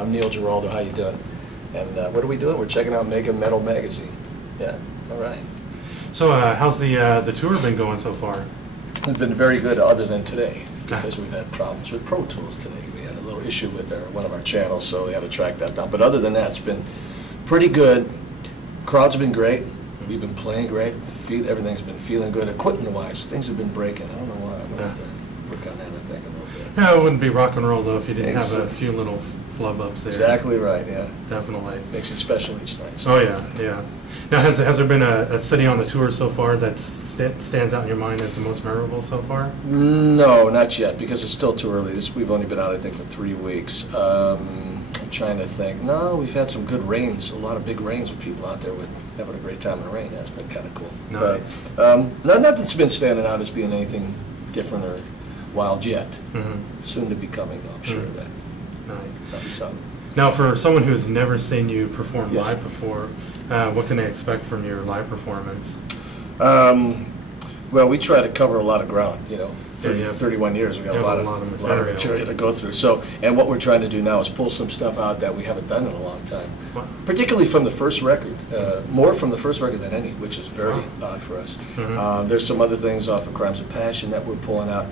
I'm Neil Giraldo. How you doing? And what are we doing? We're checking out Mega Metal Magazine. Yeah, all right. So how's the tour been going so far? It's been very good, other than today, because we've had problems with Pro Tools today. We had a little issue with one of our channels, so we had to track that down. But other than that, it's been pretty good. Crowds have been great. We've been playing great. Everything's been feeling good. Equipment-wise, things have been breaking. I don't know why. I'm going to have to work on that, I think, a little bit. Yeah, it wouldn't be rock and roll, though, if you didn't have a few little flub-ups there. Exactly right, yeah. Definitely. Makes it special each night. So. Oh, yeah, yeah. Now, has there been a city on the tour so far that stands out in your mind as the most memorable so far? No, not yet, because it's still too early. We've only been out, I think, for 3 weeks. I'm trying to think. No, we've had some good rains, a lot of big rains with people out there having a great time in the rain. That's been kind of cool. Nice. But, nothing's been standing out as being anything different or wild yet. Mm-hmm. Soon to be coming, though, I'm sure of that. Nice. That'll be something. Now, for someone who's never seen you perform Yes. live before, what can they expect from your live performance? Well, we try to cover a lot of ground, you know. 31 years, we've got a lot of material to go through. So, and what we're trying to do now is pull some stuff out that we haven't done in a long time. Wow. Particularly from the first record, more from the first record than any, which is very odd for us. Mm-hmm. There's some other things off of Crimes of Passion that we're pulling out.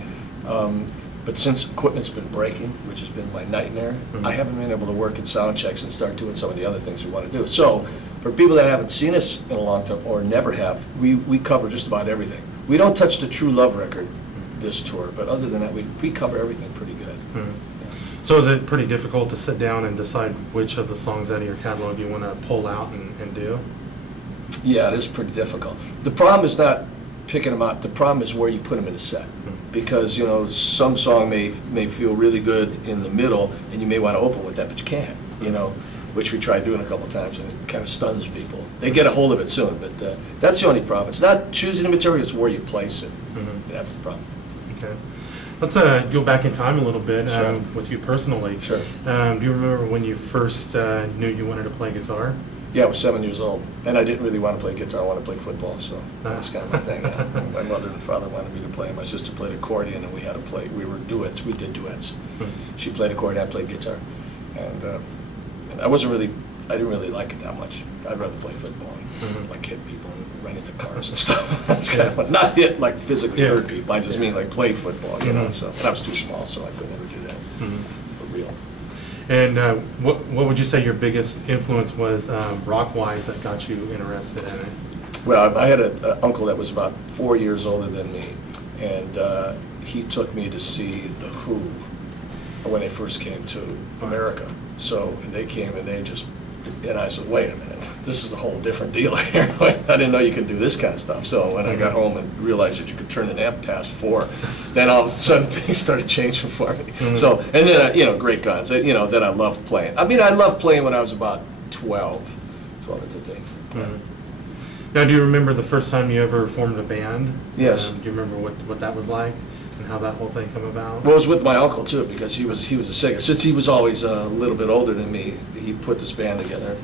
But since equipment's been breaking, which has been my nightmare, I haven't been able to work at sound checks and start doing some of the other things we want to do. So, for people that haven't seen us in a long time, or never have, we cover just about everything. We don't touch the True Love record this tour, but other than that, we cover everything pretty good. Yeah. So is it pretty difficult to sit down and decide which of the songs out of your catalog you want to pull out and do? Yeah, it is pretty difficult. The problem is not picking them out. The problem is where you put them in a set. Because, you know, some song may feel really good in the middle, and you may want to open with that, but you can't, you know, which we tried doing a couple of times, and it kind of stuns people. They get a hold of it soon, but that's the only problem. It's not choosing the material, it's where you place it. That's the problem. Okay. Let's go back in time a little bit with you personally. Sure. Do you remember when you first knew you wanted to play guitar? Yeah, I was 7 years old, and I didn't really want to play guitar. I wanted to play football, so that was kind of my thing. My mother and father wanted me to play. My sister played accordion, and we had to play. We were duets. We did duets. She played accordion, I played guitar, and I didn't really like it that much. I'd rather play football, and, like hit people and run into cars and stuff. That's kind of not hit like physically hurt people. I just mean like play football, you know. So, and I was too small, so I could never do that for real. And what would you say your biggest influence was rock-wise that got you interested in it? Well, I had an uncle that was about 4 years older than me, and he took me to see The Who when they first came to America. So they came and and I said, wait a minute, this is a whole different deal here. I didn't know you could do this kind of stuff. So when I got home and realized that you could turn an amp past 4, then all of a sudden things started changing for me. So, and then, you know, great guns, you know, that I loved playing. I mean, I loved playing when I was about 12 I think. Now, do you remember the first time you ever formed a band? Yes. Do you remember what that was like and how that whole thing came about? Well, it was with my uncle, too, because he was a singer. Since he was always a little bit older than me, he put this band together,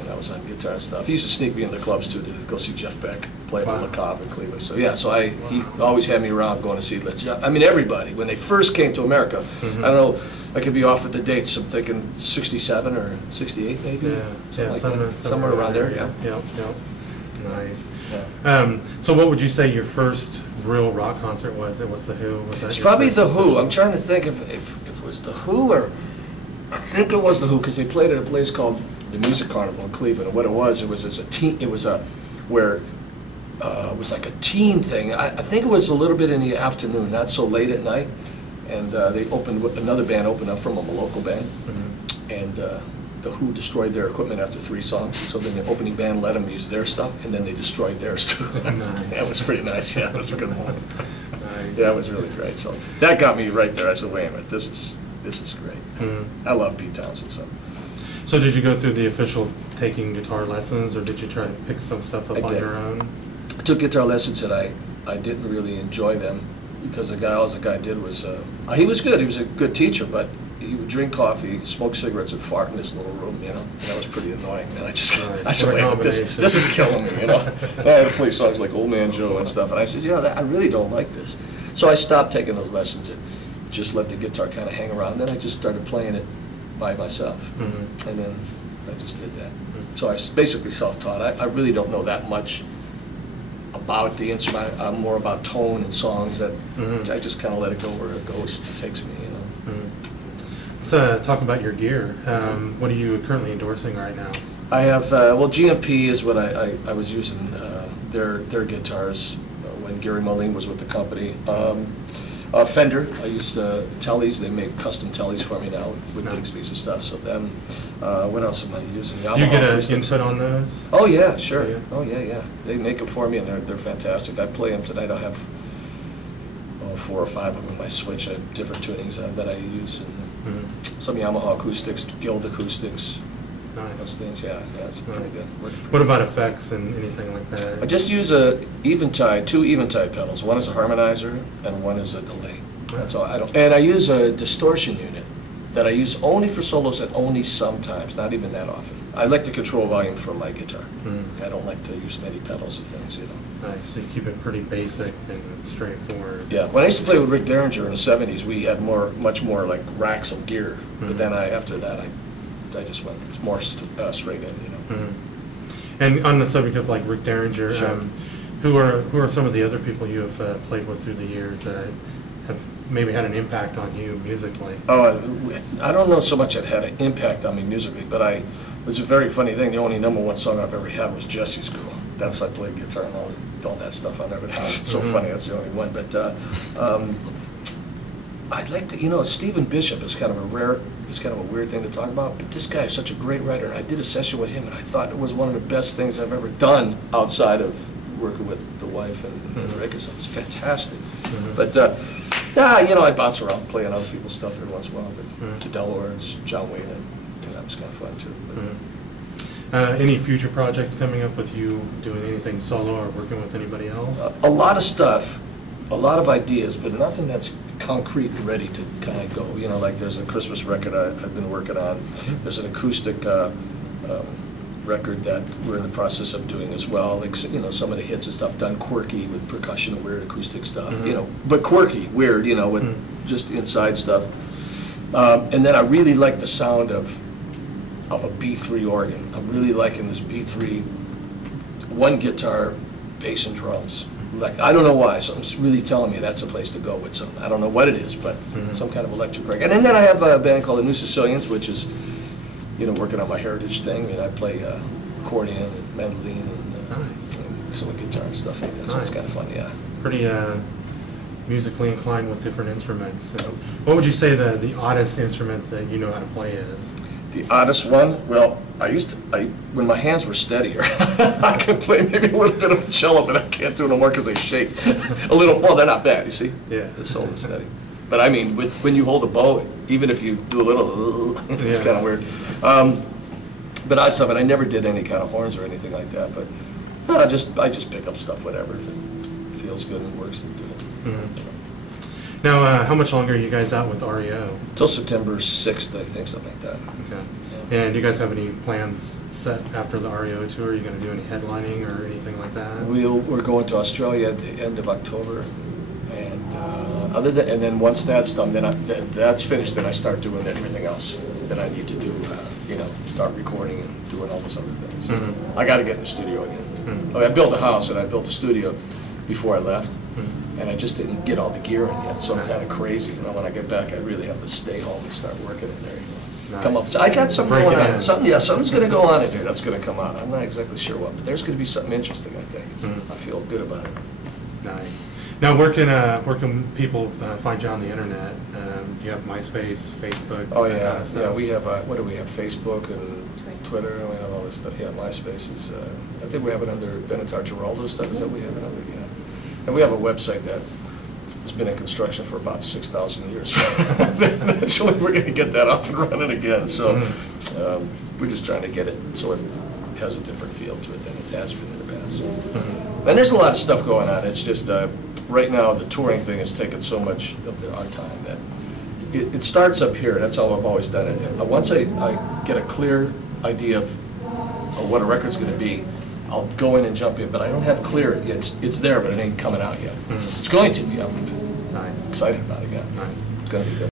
and I was on guitar and stuff. He used to sneak me into clubs, too, to go see Jeff Beck play at the La Cave in Cleveland. So, yeah, so he always had me around going to see Let's. I mean, everybody. When they first came to America, I don't know, I could be off with the dates. I'm thinking 67 or 68, maybe? Yeah, somewhere around there, yeah. Yep. Nice. Yeah. So what would you say your first real rock concert was? It was The Who? Was that it's your probably first The Who. official? I'm trying to think if it was The Who or... I think it was The Who, because they played at a place called the Music Carnival in Cleveland. And what it was as a teen... It was where... it was like a teen thing. I think it was a little bit in the afternoon, not so late at night. And they another band opened up from them, a local band. And The Who destroyed their equipment after 3 songs, so then the opening band let them use their stuff, and then they destroyed theirs too. Nice. That was pretty nice. Yeah, that was a good one. Nice. Yeah, it was really great. So that got me right there. I said, wait a minute, this is great. I love Pete Townsend. So did you go through the official taking guitar lessons, or did you try to pick some stuff up on your own? I took guitar lessons, and I didn't really enjoy them because all the guy did was he was good. He was a good teacher, but he would drink coffee, smoke cigarettes, and fart in this little room, you know. And that was pretty annoying. And I said, wait, this is killing me, you know. And I had to play songs like Old Man Joe and stuff. And I said, I really don't like this. So I stopped taking those lessons and just let the guitar kind of hang around. Then I just started playing it by myself. Mm-hmm. And then I just did that. So I basically self-taught. I really don't know that much about the instrument. I'm more about tone and songs that I just kind of let it go where it goes. It takes me, you know. Let's talk about your gear. What are you currently endorsing right now? I have, well, GMP is what I was using, their guitars when Gary Moline was with the company. Fender, I used Tellys. They make custom Tellys for me now with Bigsby's and stuff. So them. What else am I using? Yamaha. You get an input on those? Oh yeah, sure. Yeah. Oh yeah. They make them for me, and they're fantastic. I play them tonight. I have 4 or 5 of them. I switch. I have different tunings that I use, and some Yamaha acoustics, Guild acoustics. Nice. Those things, yeah, it's pretty good. What about effects and anything like that? I just use two Eventide pedals. One is a harmonizer and one is a delay. That's all. And I use a distortion unit that I use only for solos and only sometimes, not even that often. I like to control volume from my guitar. I don't like to use many pedals and things, you know. Nice. So you keep it pretty basic and straightforward. Yeah. When I used to play with Rick Derringer in the '70s, we had much more like racks of gear. But then after that, I just went more straight in, you know. And on the subject of like Rick Derringer, Sure. who are some of the other people you have played with through the years that have maybe had an impact on you musically? Oh, I don't know so much it had an impact on me musically, but it was a very funny thing. The only #1 song I've ever had was Jesse's Girl. That's I played guitar and all that stuff on there. But it's so funny. That's the only one. But I'd like to, you know, Stephen Bishop is kind of a weird thing to talk about, but this guy is such a great writer. And I did a session with him, and I thought it was one of the best things I've ever done outside of working with the wife and Rick and stuff. It was fantastic. But, you know, I bounce around playing other people's stuff every once in a while. But the Delaware, John Wayne, and that was kind of fun, too. Any future projects coming up with you doing anything solo or working with anybody else? A lot of stuff, a lot of ideas, but nothing that's concrete and ready to kind of go. You know, like there's a Christmas record I've been working on. There's an acoustic record that we're in the process of doing as well. Like, you know, some of the hits and stuff done quirky with percussion and weird acoustic stuff. You know, but quirky, weird. You know, with just inside stuff. And then I really like the sound of a B3 organ. I'm really liking this B3, one guitar, bass and drums. Like, I don't know why, something's really telling me that's a place to go with some. I don't know what it is, but some kind of electric record. And then I have a band called the New Sicilians, which is, you know, working on my heritage thing. I mean, I play accordion and mandolin and some guitar and stuff like that. So it's kind of fun, yeah. Pretty musically inclined with different instruments. So what would you say the oddest instrument that you know how to play is? The oddest one? Well, when my hands were steadier, I could play maybe a little bit of the cello, but I can't do it no more because they shake a little. Well, they're not bad, you see? Yeah. It's so steady. But I mean, when you hold a bow, even if you do a little, it's kind of weird. But odd stuff, and I never did any kind of horns or anything like that. But I just pick up stuff, whatever. If it feels good and works, and do it. Now, how much longer are you guys out with REO? Till September 6th, I think, something like that. Okay. And do you guys have any plans set after the REO tour? Are you going to do any headlining or anything like that? We're going to Australia at the end of October, and and then once that's done, then that's finished, then I start doing everything else that I need to do. You know, start recording and doing all those other things. I got to get in the studio again. I built a house and I built a studio before I left. And I just didn't get all the gear in yet, so I'm kind of crazy. You know, when I get back, I really have to stay home and start working in there. You know. Come up. So I got something going on. Something's going to go on in there that's going to come out. I'm not exactly sure what, but there's going to be something interesting, I think. I feel good about it. Nice. Now, where can people find you on the internet? Do you have MySpace, Facebook? Oh yeah, yeah. We have what do we have? Facebook and Twitter, and we have all this stuff. Yeah, MySpace is. I think we have it under Benatar Giraldo stuff. Is that we have it under? Yeah. And we have a website that has been in construction for about 6,000 years. Eventually, we're going to get that up and running again. So we're just trying to get it so it has a different feel to it than it has been in the past. And there's a lot of stuff going on. It's just right now the touring thing has taken so much of our time that it starts up here. That's how I've always done it. And once I get a clear idea of what a record's going to be, I'll go in and jump in, but I don't have clear. It's there, but it ain't coming out yet. It's going to be. I'm excited about it. Yeah, Nice. It's going to be good.